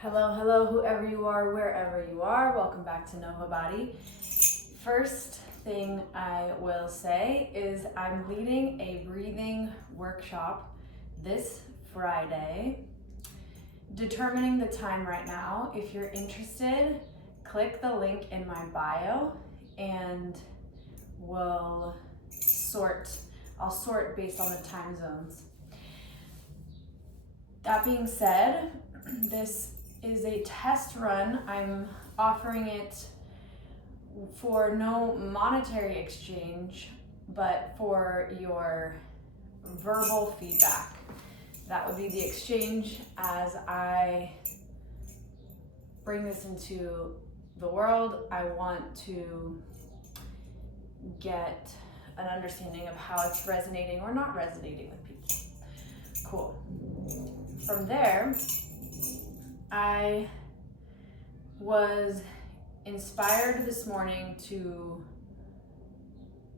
Hello, hello, whoever you are, wherever you are. Welcome back to Nova Body. First thing I will say is I'm leading a breathing workshop this Friday. Determining the time right now. If you're interested, click the link in my bio and I'll sort based on the time zones. That being said, this is a test run. I'm offering it for no monetary exchange, but for your verbal feedback. That would be the exchange as I bring this into the world. I want to get an understanding of how it's resonating or not resonating with people. Cool. From there, I was inspired this morning to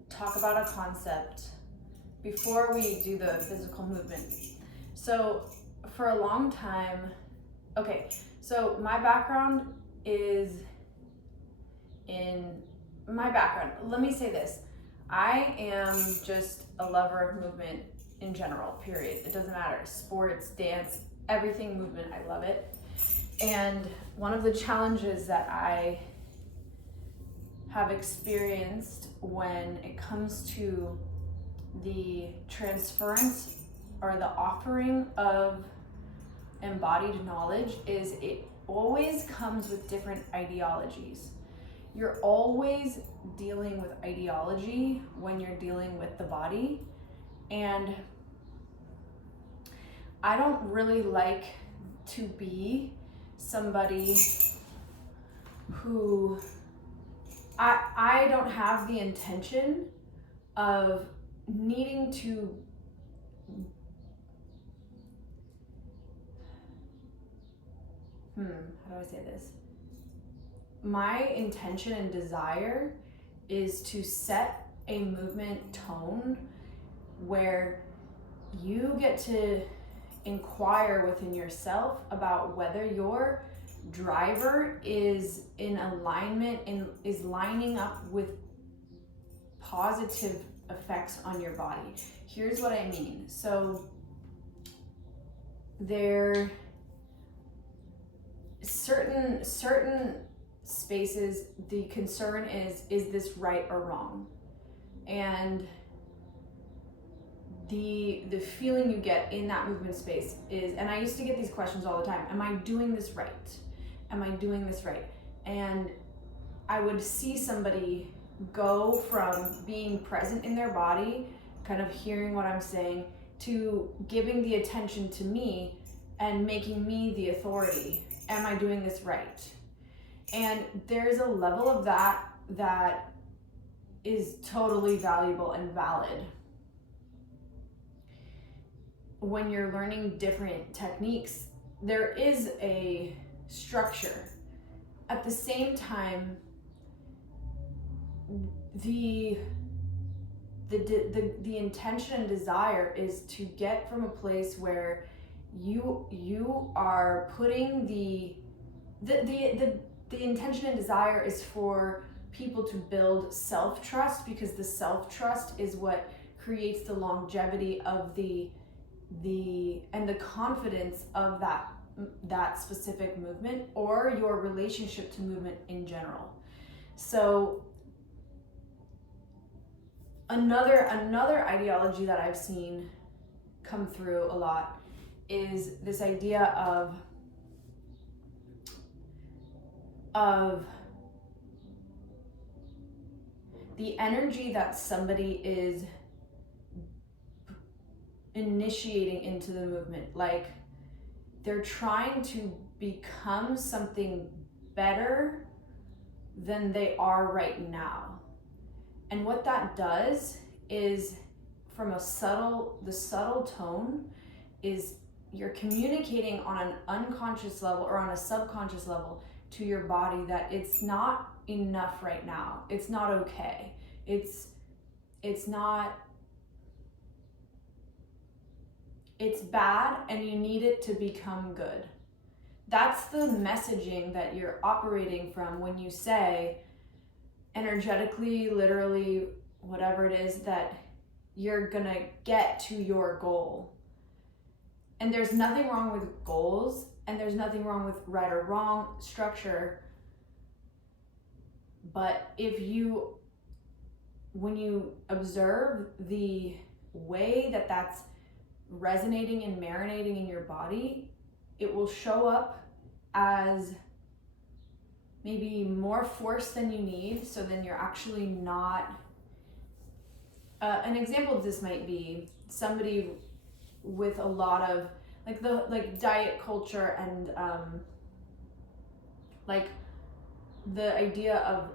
talk about a concept before we do the physical movement. So for a long time, so my background, let me say this. I am just a lover of movement in general, period. It doesn't matter. Sports, dance, everything movement, I love it. And one of the challenges that I have experienced when it comes to the transference or the offering of embodied knowledge is it always comes with different ideologies. You're always dealing with ideology when you're dealing with the body. And I don't really like to be somebody who I don't have the intention of needing to how do I say this? My intention and desire is to set a movement tone where you get to inquire within yourself about whether your driver is in alignment and is lining up with positive effects on your body. Here's what I mean. So there certain spaces, the concern is this right or wrong? And the feeling you get in that movement space is, and I used to get these questions all the time, am I doing this right? Am I doing this right? And I would see somebody go from being present in their body, kind of hearing what I'm saying, to giving the attention to me and making me the authority. Am I doing this right? And there's a level of that is totally valuable and valid. When you're learning different techniques, there is a structure. At the same time, the intention and desire is to get from a place where you are putting the intention and desire is for people to build self-trust, because the self-trust is what creates the longevity of the confidence of that specific movement or your relationship to movement in general. So another ideology that I've seen come through a lot is this idea of the energy that somebody is initiating into the movement, like they're trying to become something better than they are right now. And what that does is, from the subtle tone, is you're communicating on an unconscious level or on a subconscious level to your body that it's not enough right now. It's not okay. It's not it's bad and you need it to become good. that's the messaging that you're operating from when you say energetically, literally, whatever it is, that you're gonna get to your goal. And there's nothing wrong with goals, and there's nothing wrong with right or wrong structure. But when you observe the way that that's resonating and marinating in your body, it will show up as maybe more force than you need. So then you're actually not, an example of this might be somebody with a lot of like diet culture and like the idea of,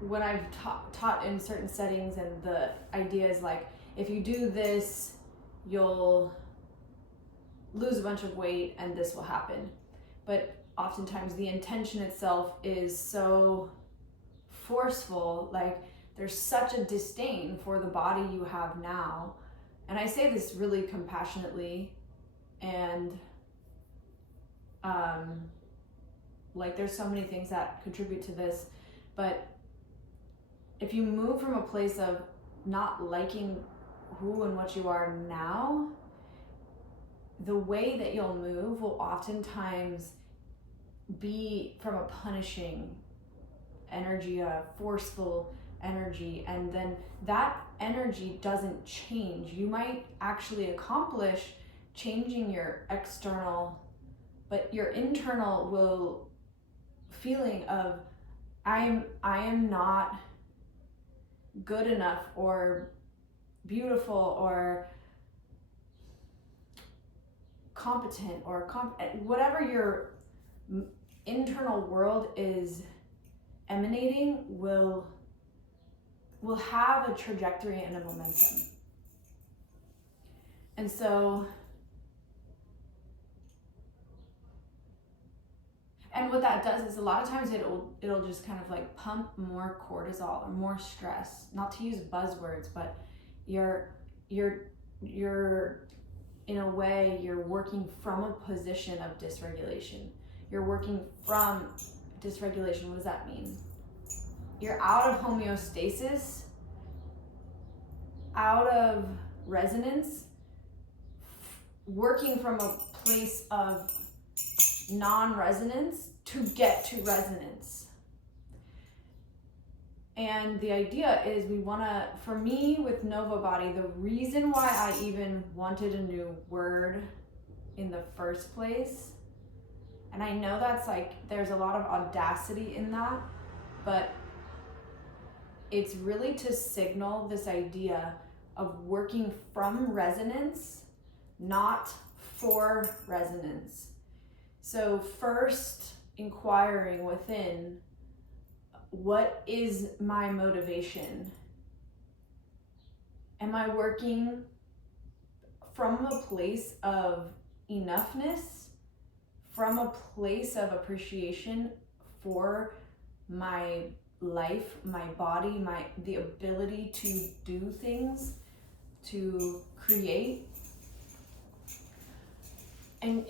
when I've taught in certain settings, and the idea is like, if you do this, you'll lose a bunch of weight and this will happen. But oftentimes the intention itself is so forceful, like there's such a disdain for the body you have now. And I say this really compassionately, and like there's so many things that contribute to this, but if you move from a place of not liking who and what you are now, the way that you'll move will oftentimes be from a punishing energy, a forceful energy, and then that energy doesn't change. You might actually accomplish changing your external, but your internal will feeling of I am not good enough or beautiful or competent or whatever your internal world is emanating will have a trajectory and a momentum. And so, and what that does is a lot of times it'll just kind of like pump more cortisol or more stress. Not to use buzzwords, but you're in a way, you're working from a position of dysregulation. You're working from dysregulation. What does that mean? You're out of homeostasis, out of resonance, working from a place of non-resonance to get to resonance. And the idea is for me with Nova Body, the reason why I even wanted a new word in the first place, and I know that's like, there's a lot of audacity in that, but it's really to signal this idea of working from resonance, not for resonance. So first inquiring within, what is my motivation? Am I working from a place of enoughness, from a place of appreciation for my life, my body, the ability to do things, to create? And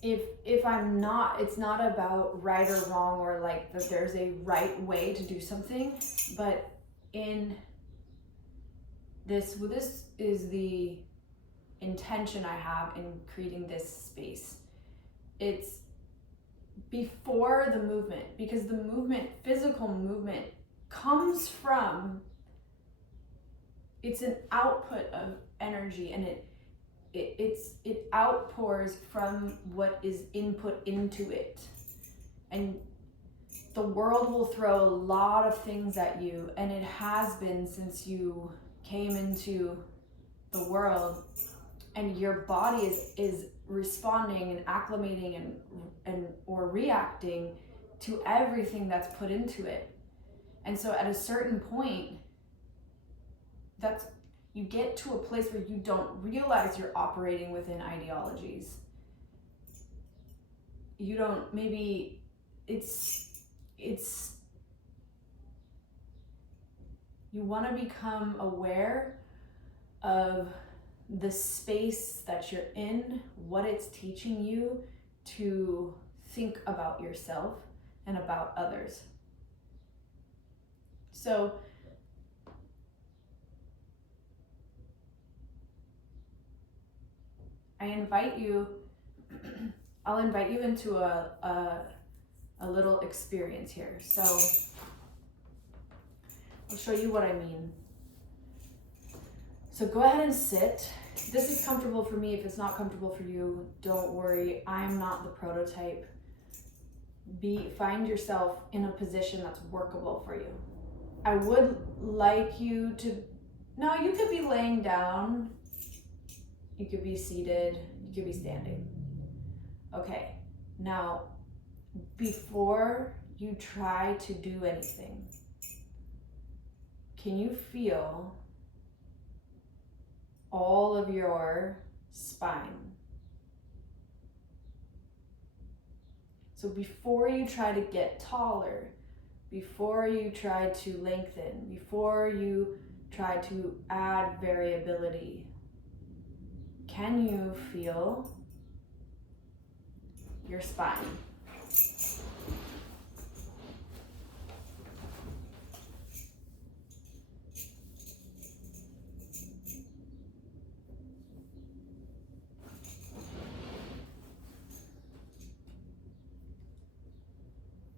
if I'm not, it's not about right or wrong, or like that there's a right way to do something, but in this is the intention I have in creating this space. It's before the movement, because the movement, physical movement, comes from, it's an output of energy, and it outpours from what is input into it. And the world will throw a lot of things at you, and it has been since you came into the world, and your body is responding and acclimating and or reacting to everything that's put into it. And so at a certain point, you get to a place where you don't realize you're operating within ideologies. You don't, maybe it's you want to become aware of the space that you're in, what it's teaching you to think about yourself and about others. So I'll invite you into a little experience here. So I'll show you what I mean. So go ahead and sit. This is comfortable for me. If it's not comfortable for you, don't worry. I'm not the prototype. Find yourself in a position that's workable for you. I would like you to, no, you could be laying down, you could be seated, you could be standing. Okay, now, before you try to do anything, can you feel all of your spine? So before you try to get taller, before you try to lengthen, before you try to add variability, can you feel your spine?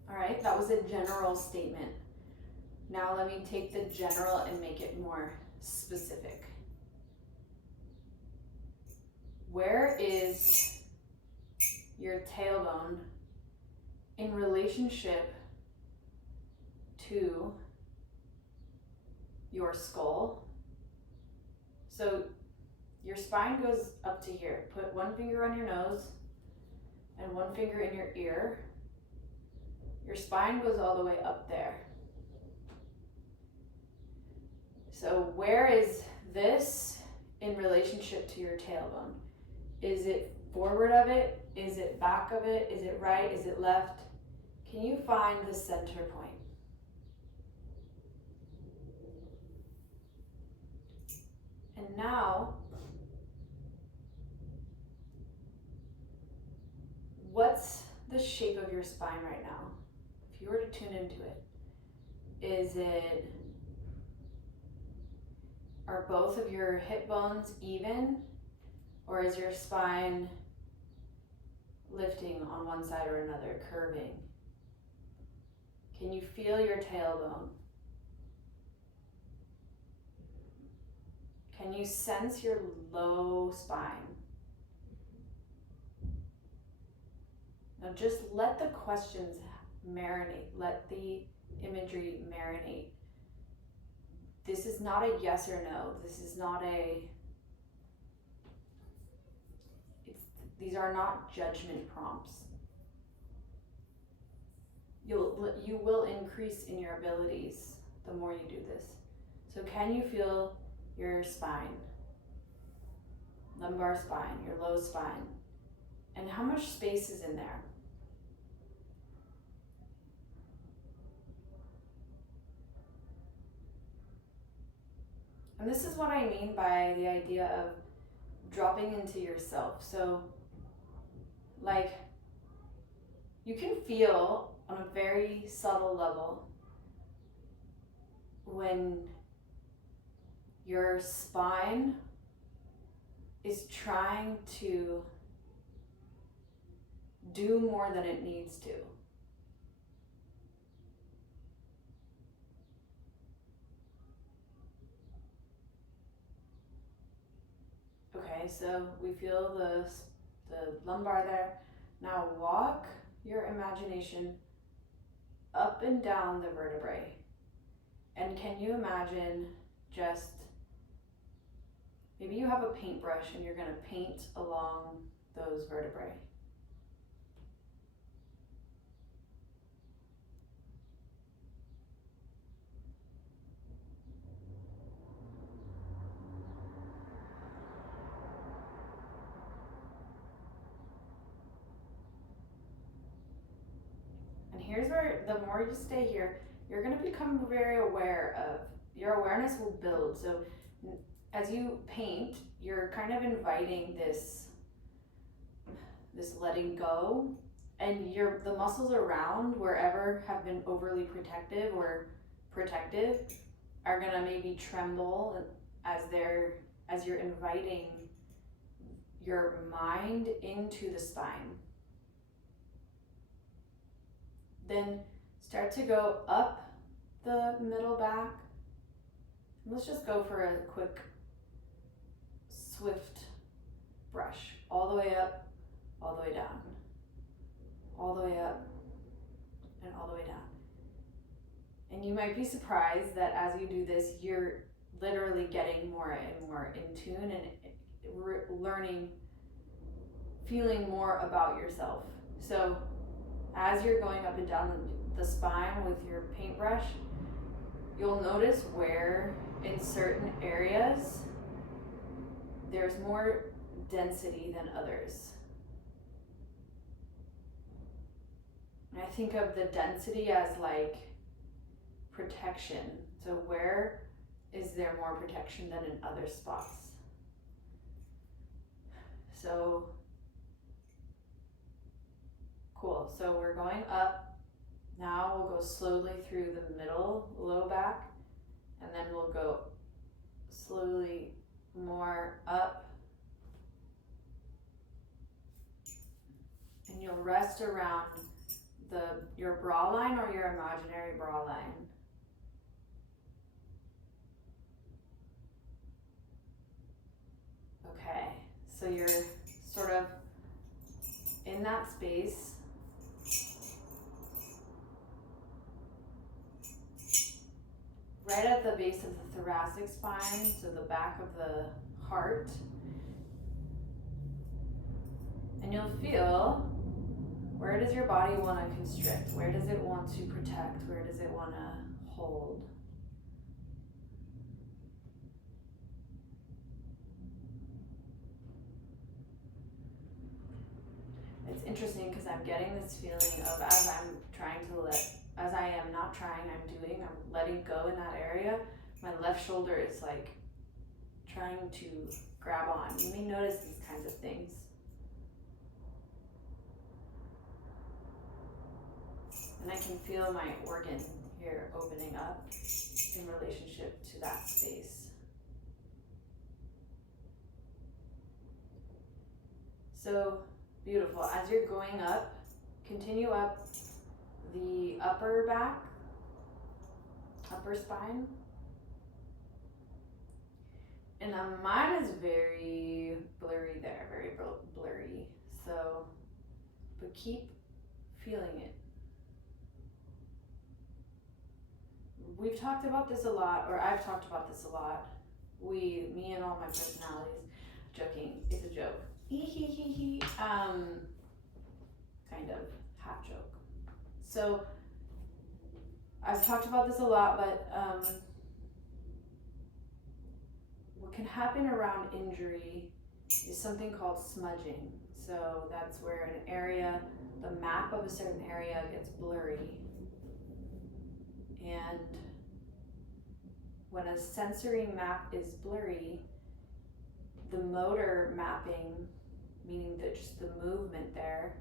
All right, that was a general statement. Now let me take the general and make it more specific. Where is your tailbone in relationship to your skull? So your spine goes up to here. Put one finger on your nose and one finger in your ear. Your spine goes all the way up there. So where is this in relationship to your tailbone? Is it forward of it? Is it back of it? Is it right? Is it left? Can you find the center point? And now, what's the shape of your spine right now? If you were to tune into it, are both of your hip bones even, or is your spine lifting on one side or another, curving? Can you feel your tailbone? Can you sense your low spine? Now just let the questions marinate, let the imagery marinate. This is not a yes or no. This is not these are not judgment prompts. You will increase in your abilities the more you do this. So can you feel your spine, lumbar spine, your low spine, and how much space is in there? And this is what I mean by the idea of dropping into yourself. So, like, you can feel on a very subtle level when your spine is trying to do more than it needs to. Okay, so we feel the lumbar there. Now walk your imagination up and down the vertebrae. And can you imagine just, maybe you have a paintbrush and you're going to paint along those vertebrae. And here's where, the more you stay here, you're going to become very aware of, your awareness will build. So as you paint, you're kind of inviting this letting go, and the muscles around wherever have been overly protective or protective are gonna maybe tremble as you're inviting your mind into the spine. Then start to go up the middle back. Let's just go for a quick, swift brush. All the way up, all the way down. All the way up, and all the way down. And you might be surprised that as you do this, you're literally getting more and more in tune and learning, feeling more about yourself. So as you're going up and down the spine with your paintbrush, you'll notice where in certain areas there's more density than others. And I think of the density as like protection. So where is there more protection than in other spots? So cool. So we're going up. Now we'll go slowly through the middle, low back, and then we'll go slowly more up. And you'll rest around your bra line or your imaginary bra line. Okay, so you're sort of in that space. Right at the base of the thoracic spine, so the back of the heart. And you'll feel, where does your body want to constrict? Where does it want to protect? Where does it want to hold? It's interesting because I'm getting this feeling of as I am not trying, I'm letting go in that area. My left shoulder is like trying to grab on. You may notice these kinds of things. And I can feel my organ here opening up in relationship to that space. So beautiful. As you're going up, continue up the upper back, upper spine. And mine is very blurry there, very blurry. So, but keep feeling it. We've talked about this a lot, or I've talked about this a lot. Me and all my personalities, joking, it's a joke. Kind of half joke. So I've talked about this a lot, but what can happen around injury is something called smudging. So that's where an area, the map of a certain area gets blurry. And when a sensory map is blurry, the motor mapping, meaning that just the movement there,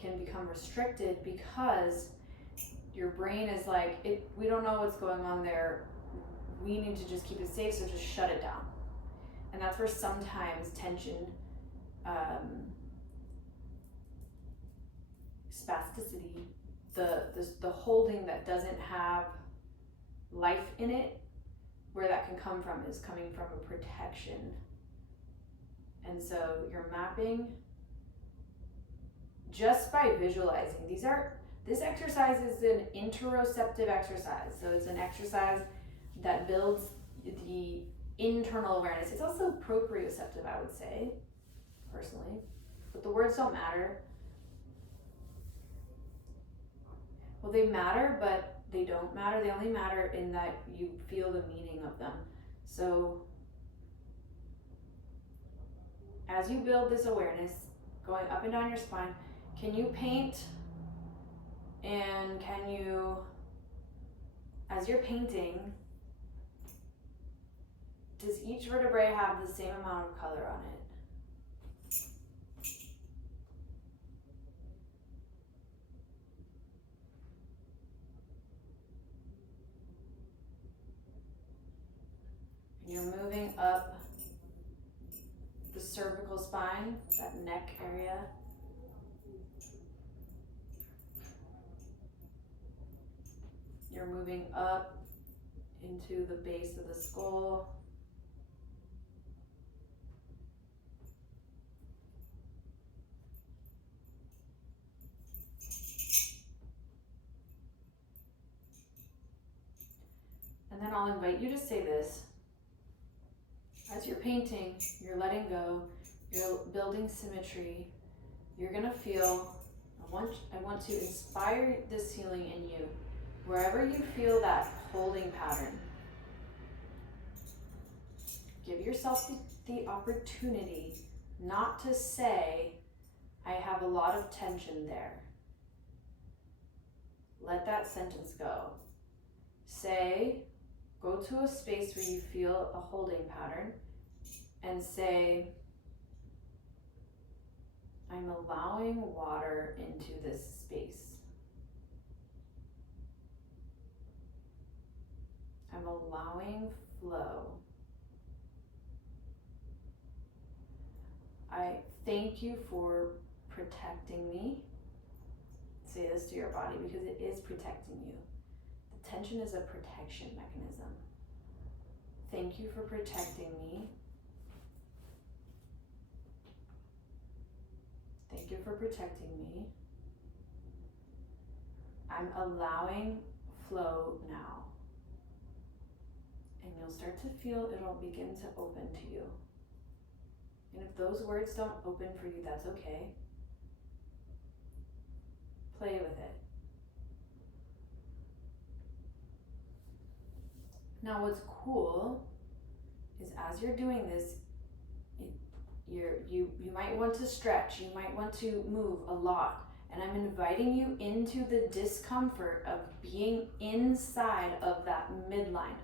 can become restricted because your brain is like, we don't know what's going on there. We need to just keep it safe, so just shut it down. And that's where sometimes tension, spasticity, the holding that doesn't have life in it, where that can come from is coming from a protection. And so you're mapping just by visualizing. This exercise is an interoceptive exercise. So it's an exercise that builds the internal awareness. It's also proprioceptive, I would say, personally. But the words don't matter. Well, they matter, but they don't matter. They only matter in that you feel the meaning of them. So as you build this awareness, going up and down your spine, can you paint, and can you, as you're painting, Does each vertebrae have the same amount of color on it? And you're moving up the cervical spine, that neck area. You're moving up into the base of the skull. And then I'll invite you to say this. As you're painting, you're letting go, you're building symmetry. You're gonna feel, I want to inspire this healing in you. Wherever you feel that holding pattern, give yourself the opportunity not to say, I have a lot of tension there. Let that sentence go. Say, go to a space where you feel a holding pattern and say, I'm allowing water into this space. I'm allowing flow. I thank you for protecting me. Say this to your body because it is protecting you. The tension is a protection mechanism. Thank you for protecting me. Thank you for protecting me. I'm allowing flow now. And you'll start to feel it'll begin to open to you. And if those words don't open for you, that's okay. Play with it. Now what's cool is as you're doing this, you might want to stretch, you might want to move a lot. And I'm inviting you into the discomfort of being inside of that midline.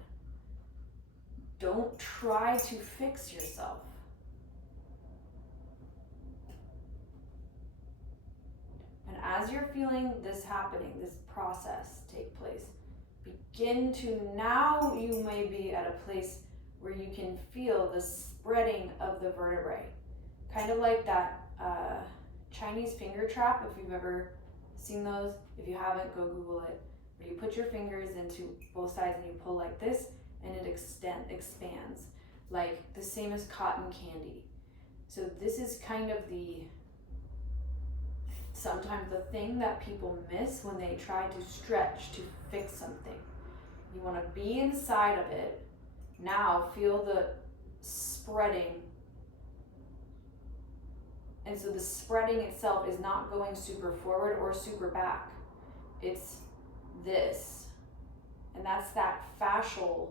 Don't try to fix yourself. And as you're feeling this happening, this process take place, begin to, now you may be at a place where you can feel the spreading of the vertebrae. Kind of like that Chinese finger trap, if you've ever seen those. If you haven't, go Google it. Where you put your fingers into both sides and you pull like this, and it expands, like the same as cotton candy. So this is kind of sometimes the thing that people miss when they try to stretch to fix something. You want to be inside of it. Now feel the spreading. And so the spreading itself is not going super forward or super back. It's this. And that's that fascial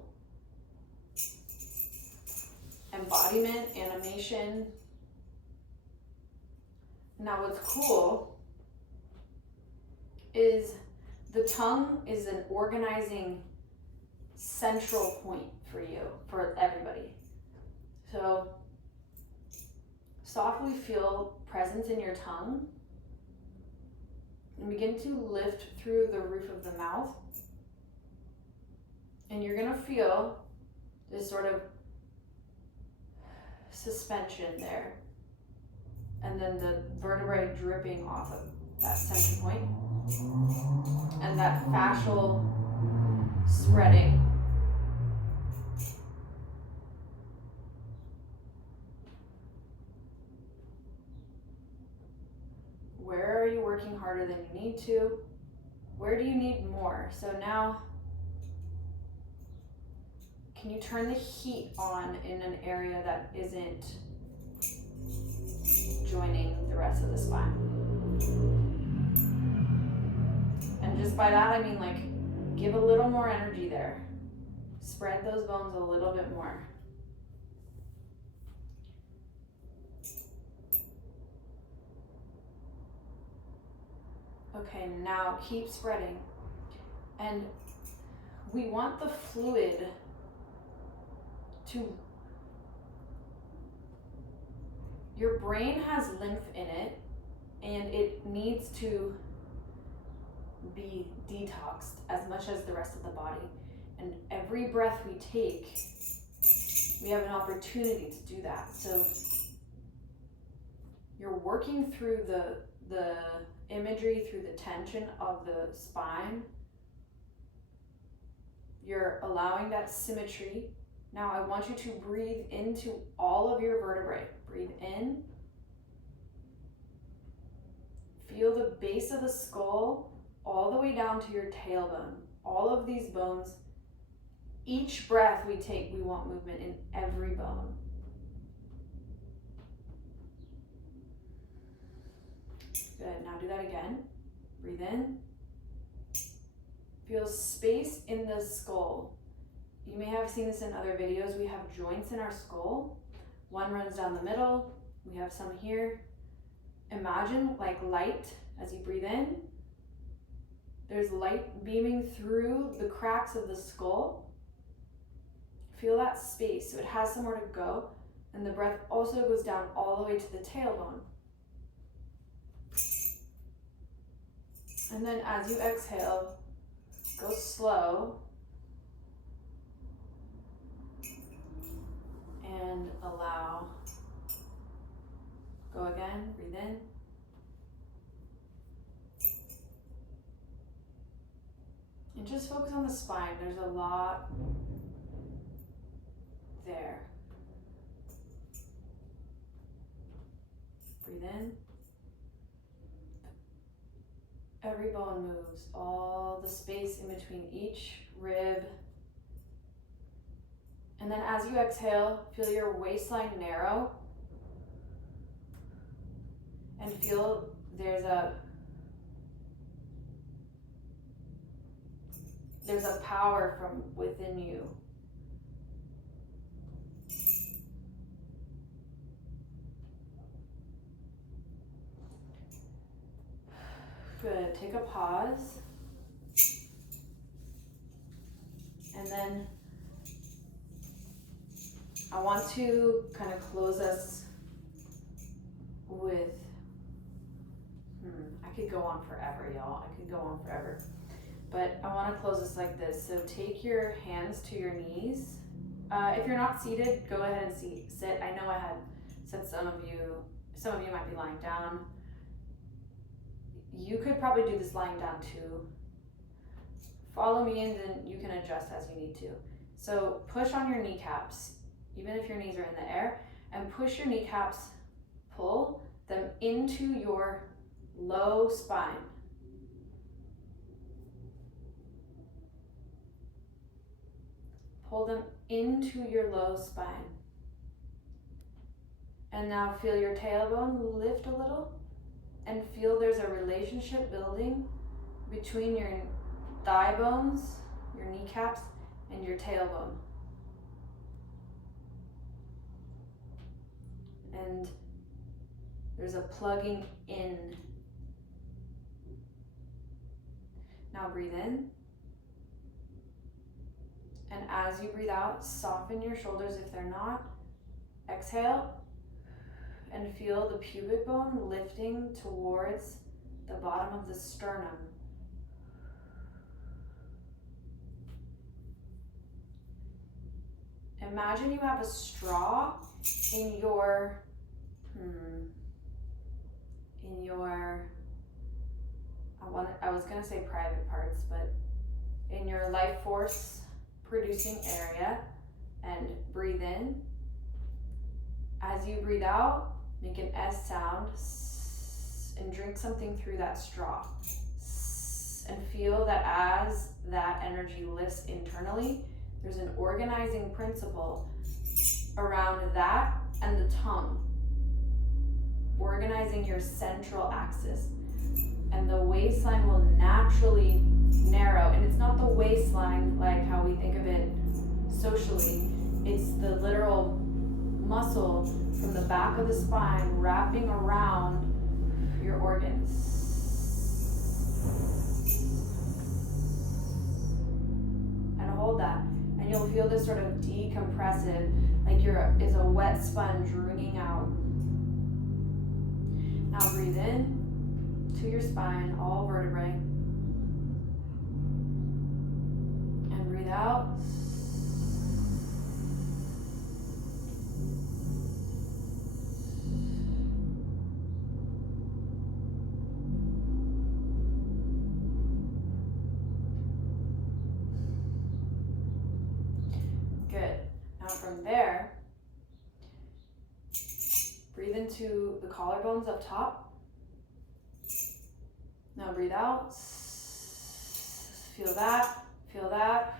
embodiment, animation. Now what's cool is the tongue is an organizing central point for you, for everybody. So softly feel presence in your tongue and begin to lift through the roof of the mouth. And you're gonna feel this sort of suspension there. And then the vertebrae dripping off of that center point. And that fascial spreading. Where are you working harder than you need to? Where do you need more? So now, can you turn the heat on in an area that isn't joining the rest of the spine? And just by that, I mean like, give a little more energy there. Spread those bones a little bit more. Okay, now keep spreading. And we want the fluid to your brain has lymph in it, and it needs to be detoxed as much as the rest of the body. And every breath we take, we have an opportunity to do that. So you're working through the imagery, through the tension of the spine. You're allowing that symmetry. Now I want you to breathe into all of your vertebrae. Breathe in. Feel the base of the skull all the way down to your tailbone. All of these bones, each breath we take, we want movement in every bone. Good, now do that again. Breathe in. Feel space in the skull. You may have seen this in other videos. We have joints in our skull. One runs down the middle. We have some here. Imagine like light as you breathe in. There's light beaming through the cracks of the skull. Feel that space, so it has somewhere to go. And the breath also goes down all the way to the tailbone. And then as you exhale, go slow and allow. Go again, breathe in. And just focus on the spine. There's a lot there. Breathe in. Every bone moves, all the space in between each rib. And then as you exhale, feel your waistline narrow. And feel there's a power from within you. Good, take a pause. And then I want to kind of close us with, I could go on forever, y'all. I could go on forever. But I want to close this like this. So take your hands to your knees. If you're not seated, go ahead and sit. I know I had said some of you might be lying down. You could probably do this lying down too. Follow me and then you can adjust as you need to. So push on your kneecaps, even if your knees are in the air, and push your kneecaps, pull them into your low spine. Pull them into your low spine. And now feel your tailbone lift a little and feel there's a relationship building between your thigh bones, your kneecaps, and your tailbone. And there's a plugging in. Now breathe in. And as you breathe out, soften your shoulders if they're not. Exhale and feel the pubic bone lifting towards the bottom of the sternum. Imagine you have a straw in your I was gonna say private parts, but in your life force producing area, and breathe in. As you breathe out, make an S sound and drink something through that straw. And feel that as that energy lifts internally, there's an organizing principle around that and the tongue, organizing your central axis. And the waistline will naturally narrow. And it's not the waistline like how we think of it socially. It's the literal muscle from the back of the spine wrapping around your organs. And hold that. And you'll feel this sort of decompressive, like it's a wet sponge wringing out. Now breathe in to your spine, all vertebrae. And breathe out. Good. Now from there, breathe into the collarbones up top. Now breathe out. Feel that,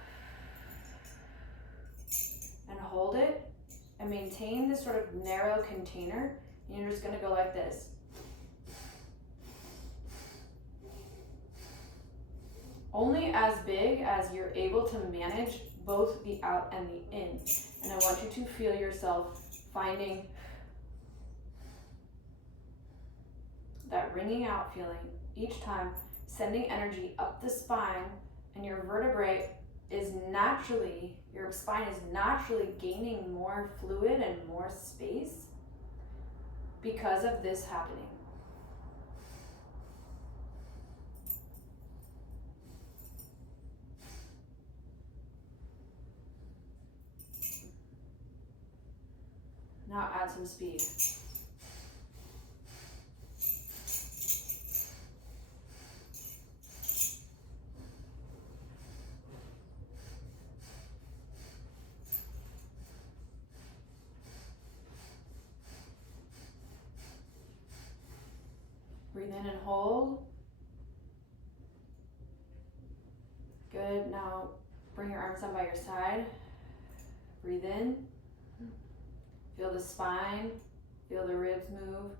and hold it, and maintain this sort of narrow container. And you're just gonna go like this. Only as big as you're able to manage both the out and the in. And I want you to feel yourself finding that ringing out feeling each time, sending energy up the spine, and your vertebrae is naturally, your spine is naturally gaining more fluid and more space because of this happening. Now add some speed. Breathe in and hold. Good. Now bring your arms down by your side. Breathe in. Feel the spine. Feel the ribs move.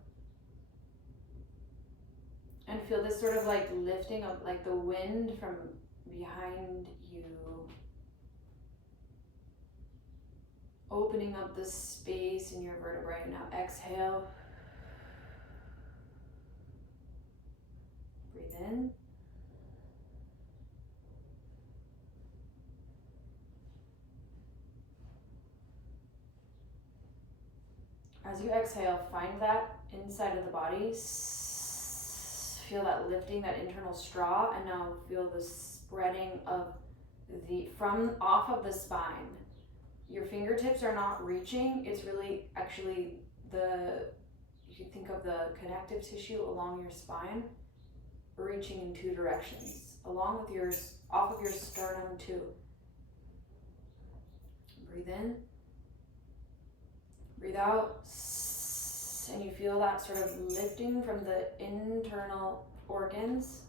And feel this sort of like lifting of like the wind from behind you. Opening up the space in your vertebrae. Now exhale. Breathe in. As you exhale, find that inside of the body. Feel that lifting, that internal straw, and now feel the spreading of from off of the spine. Your fingertips are not reaching. It's really actually you can think of the connective tissue along your spine reaching in two directions, along with off of your sternum too. Breathe in, breathe out, and you feel that sort of lifting from the internal organs,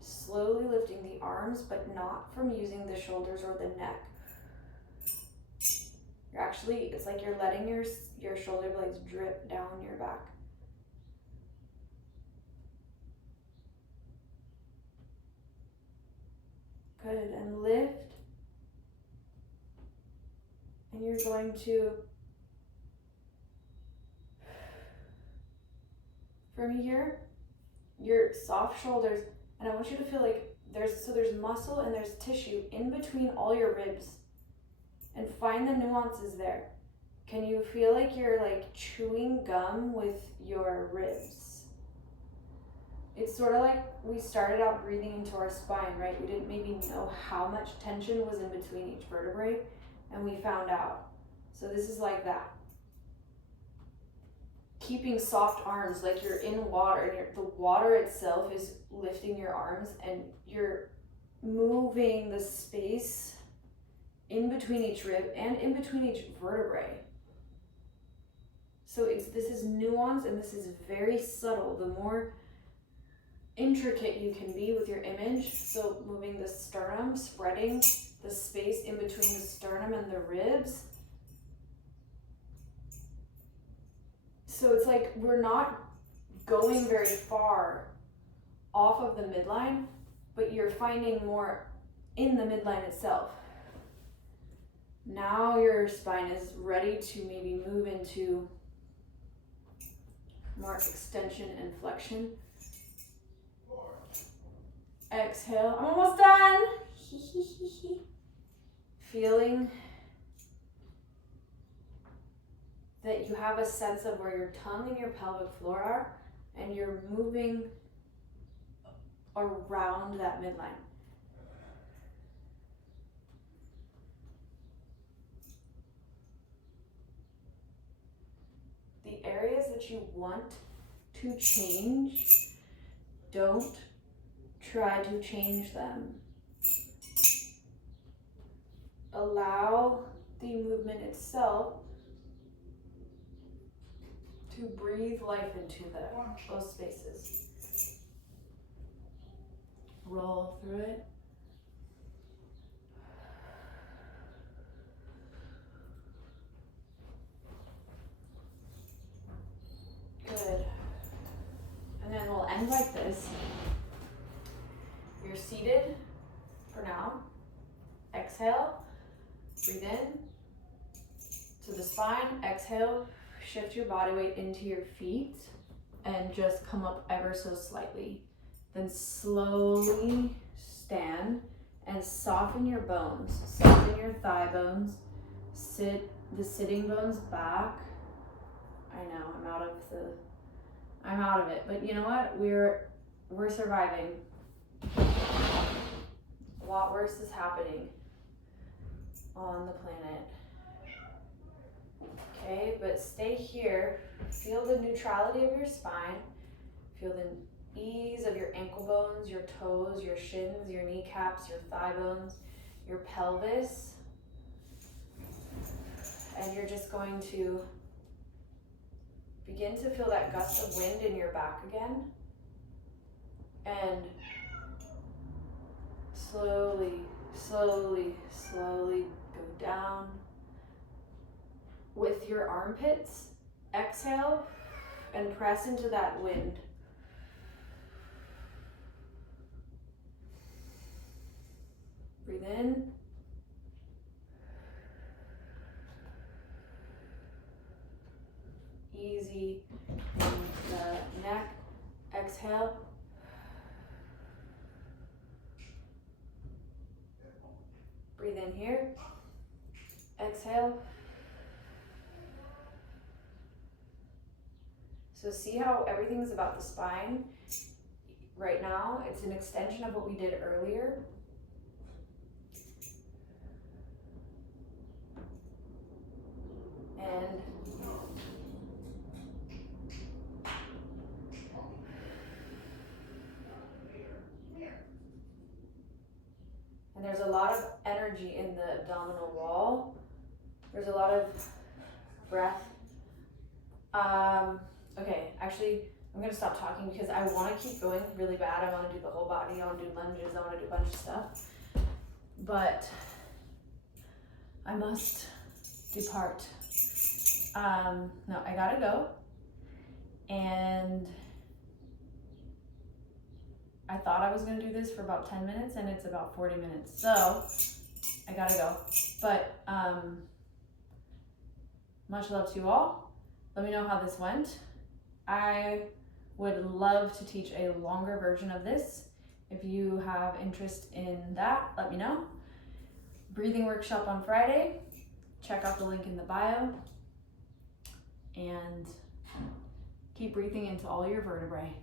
slowly lifting the arms, but not from using the shoulders or the neck. It's like you're letting your shoulder blades drip down your back. Good, and lift. And you're going to, from here, your soft shoulders, and I want you to feel like there's muscle and there's tissue in between all your ribs. And find the nuances there. Can you feel like you're like chewing gum with your ribs? It's sort of like we started out breathing into our spine, right? We didn't maybe know how much tension was in between each vertebrae, and we found out. So this is like that. Keeping soft arms, like you're in water, and the water itself is lifting your arms, and you're moving the space in between each rib and in between each vertebrae. So this is nuance, and this is very subtle. The more intricate you can be with your image, so moving the sternum, spreading the space in between the sternum and the ribs. So it's like we're not going very far off of the midline, but you're finding more in the midline itself. Now your spine is ready to maybe move into more extension and flexion. Exhale. I'm almost done. Feeling that you have a sense of where your tongue and your pelvic floor are, and you're moving around that midline. The areas that you want to change, don't try to change them. Allow the movement itself to breathe life into those spaces. Roll through it. Good. And then we'll end like this. You're seated for now. Exhale, breathe in to the spine. Exhale, shift your body weight into your feet and just come up ever so slightly. Then slowly stand and soften your bones. Soften your thigh bones. Sit the sitting bones back. I know, I'm out of it. But you know what? We're surviving. A lot worse is happening on the planet. Okay, but stay here. Feel the neutrality of your spine. Feel the ease of your ankle bones, your toes, your shins, your kneecaps, your thigh bones, your pelvis. And you're just going to begin to feel that gust of wind in your back again. And slowly, slowly, slowly go down with your armpits. Exhale and press into that wind. Breathe in. Easy in the neck. Exhale. Breathe in here. Exhale. So see how everything's about the spine right now? It's an extension of what we did earlier. And there's a lot of energy in the abdominal wall. There's a lot of breath. Okay, actually, I'm gonna stop talking because I wanna keep going really bad. I wanna do the whole body, I wanna do lunges, I wanna do a bunch of stuff. But I must depart. No, I gotta go. And I thought I was gonna do this for about 10 minutes and it's about 40 minutes. So I gotta go. But much love to you all. Let me know how this went. I would love to teach a longer version of this. If you have interest in that, let me know. Breathing workshop on Friday. Check out the link in the bio. And keep breathing into all your vertebrae.